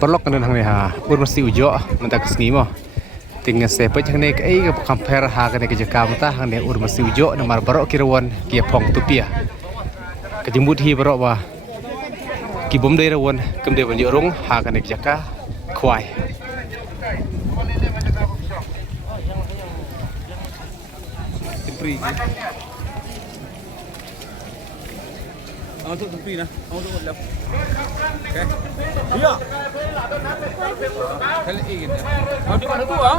perlok kan hang ha urmasi ujo mentak sni mo tinggal sepet hang ne ai ke compare ha kan ke jaka mata hang ne urmasi ujo nomor barok kirwan kia pong tupia ke jembut hi barok ba ki bom dai rawon kem de ban yorong ha kan ke jaka khwai tempri untuk tempi nah, untuk lap. Okey. Iya. Kali ini. Mau di mana tu ah?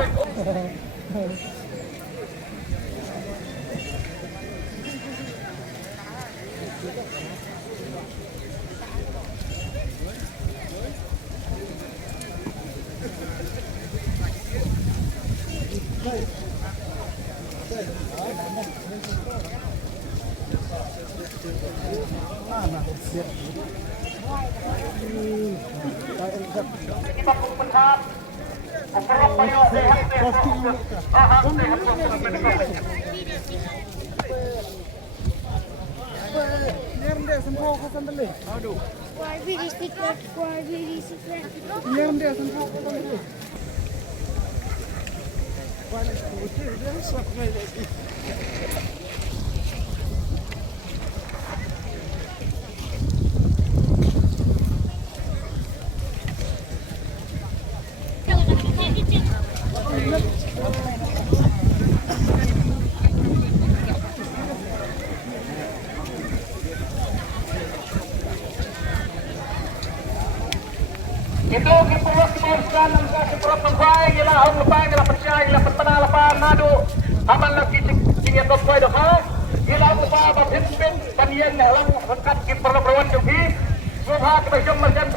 Itu kipuas kipuaskan ang kasi propang bay nila ang lapang nila percaya nila pertana lapang madu aman lagi tinggal dot bay dah nila lupa babimpin panian lang rangkat kiperlawan jogi subha kebajong marjan